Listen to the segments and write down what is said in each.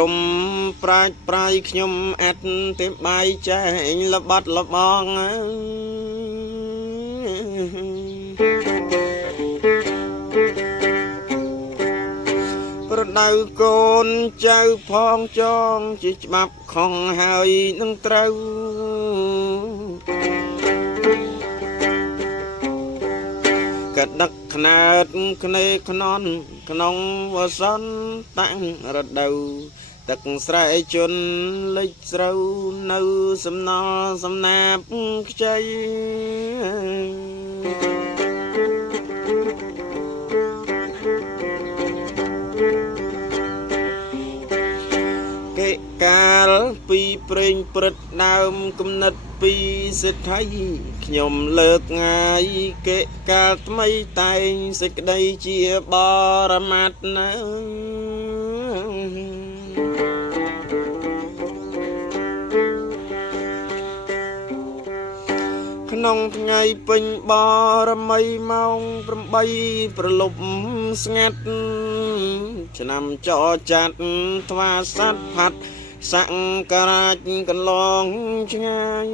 ព្រំប្រាជ្ញប្រាយខ្ញុំអត់ទេបាយចែងល្បាត់លបងប្រដៅកូនចៅផងចងជាច្បាប់ខំហើយនឹងត្រូវកដឹកខ្នាតគ្នេខ្នន់ក្នុងវសន្ទតាំងរដូវទឹកស្រែជន់លិចស្រូវនៅសំណល់សំណាបខ្ចីកិកាលពីព្រេងព្រឹតដើមគំនិតពីសេដ្ឋីខ្ញុំលើកងាយកិកាលថ្មីតែងសេចក្តីជាបរមត្តនៅក្នុងថ្ងៃពេញបរមីម៉ោង8ប្រលប់ស្ងាត់ឆ្នាំចចាត់ថ្វាស័ព្ទផាត់សង្ការៈកន្លងឆ្ងាយ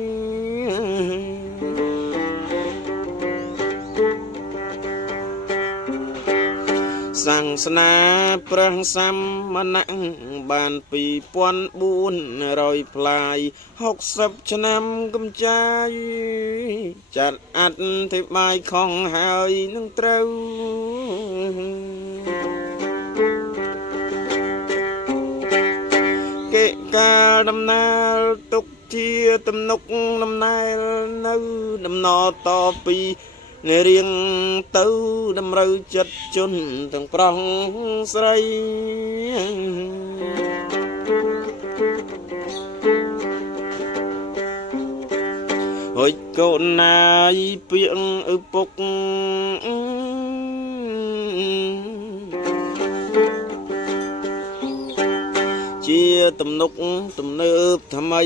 សាសនាព្រះសមណៈបាន2400ផ្លាយ60ឆ្នាំកំចាយចាត់អធិប្បាយខំហើយនឹងត្រូវកិកាលដំណើរទុកជាទំនុកដំណើរនៅដំណរតពីនៃរៀងទៅតម្រូវចិត្តជនទាំងប្រុសស្រីហុចកូនណាយពាក្យឪពុកជាទំនុកទំនើបថ្មី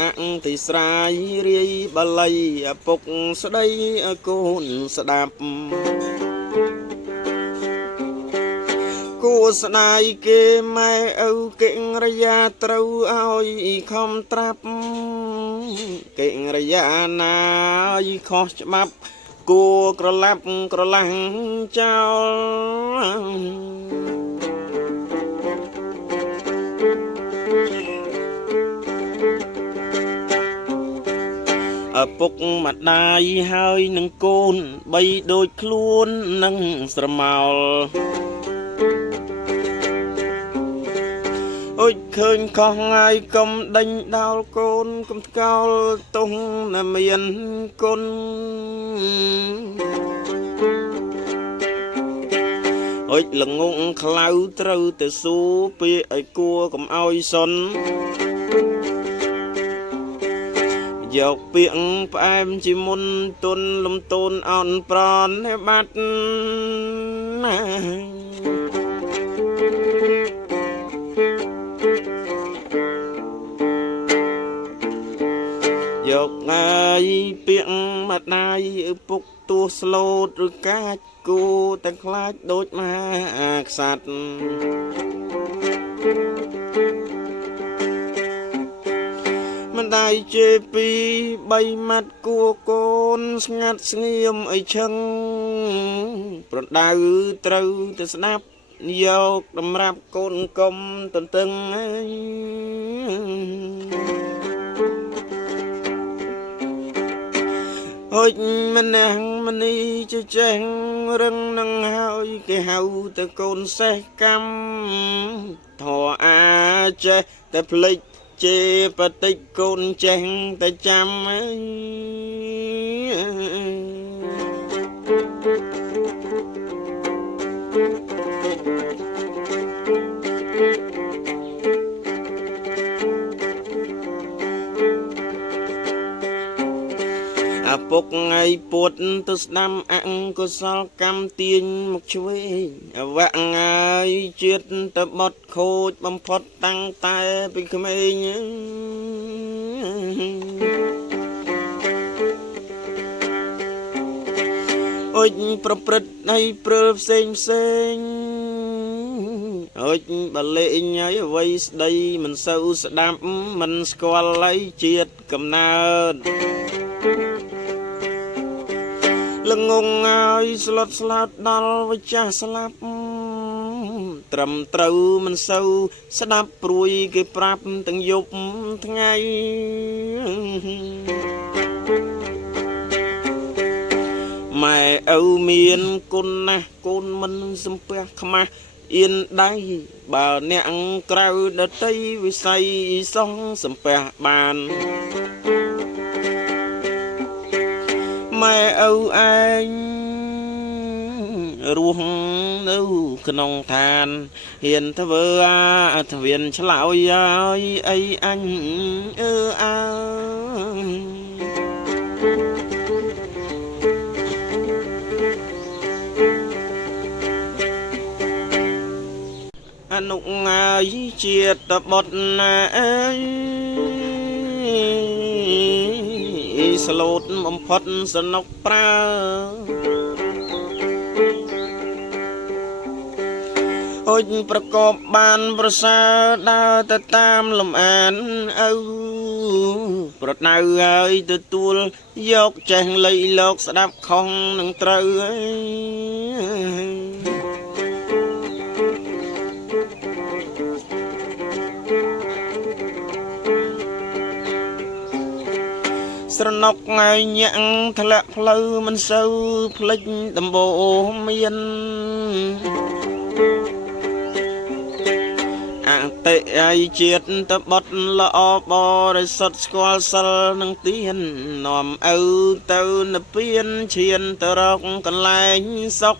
អតិស្រាយរាយបល័យឪពុកស្ដីឲ្យកូនស្ដាប់គួស្ដាយគេម៉ែឪកិរយាត្រូវឲ្យខំត្រាប់កិរយាណាយខុសច្បាប់គួក្រឡាប់ក្រឡាំងចោលឪពុកម្ដាយហើយនឹងកូនបីដូចខ្លួននឹងស្រមោលអុចឃើញខុសហើយកុំដេញដោលកូនកុំកោលទុំតែមានគុណអុចល្ងងខ្លៅត្រូវទៅស៊ូពាក្យឲ្យគួរកុំឲ្យសុនយកពាក្យផ្អែមជាមុនទុនលំតូនអន់ប្រនបាត់ណាយកងាយពាក្យម្ដាយឪពុកទោះស្លូតឬកាចគូតែខ្លាចដូចមហាក្សត្រមិនដៃជេពី3ម៉ាត់គួកូនស្ងាត់ស្ងៀមអីឈឹងប្រដៅត្រូវទៅស្ដាប់យកតម្រាប់កូនកុំតន្ទឹងហុចម្នាក់មនីចេះរឹងនឹងហើយគេហៅទៅកូនសេះកម្មធរអាចចេះតែភ្លេចជាបតិចកូនចេះតែចាំឪពុកថ្ងៃពួតទៅស្ដាំអង្គុសលកម្មទាញមកឆ្វេងអវៈងាយជាតិទៅបត់ខូចបំផុតតាំងតែពីក្មេងអុចប្រព្រឹត្តនៃព្រើលផ្សេង ចបលេងហើយអ្វីស្ដីមិនសូវស្ដាប់មិនស្គាល់អីជាតិកំណើតល្ងងហើយស្លុតស្លោតដល់វិចាស់ស្លាប់ត្រឹមត្រូវមិនសូវស្ដាប់ព្រួយគេប្រាប់ទាំងយប់ថ្ងៃម៉ែឪមានគុណណាស់កូនមិនសំពះខ្មាស់អៀនដៃបើអ្នកក្រៅដតីវិស័យសងសំពះបានម៉ែឪឯងរស់នៅក្នុងឋានហ៊ានធ្វើទ្វានឆ្លោយហើយអីអញអើអនុងាយជាតិបុត្រណាអើយស្លូតបំផុតសនុកប្រើអុចប្រកបបានប្រសើរដើរទៅតាមលំអានឪប្រដៅហើយទទួលយកចេះលៃលោកស្ដាប់ខុសនឹងត្រូវស្រណុកថ្ងៃញាក់ធ្លាក់ផ្លូវមិនសូវភ្លេចដំបូងមានអតិអីជាតិតបត់ល្អបរិសុទ្ធស្គាល់សិលនឹងទាននាំឪទៅនិព្វានឈានទៅរកកន្លែងសុខ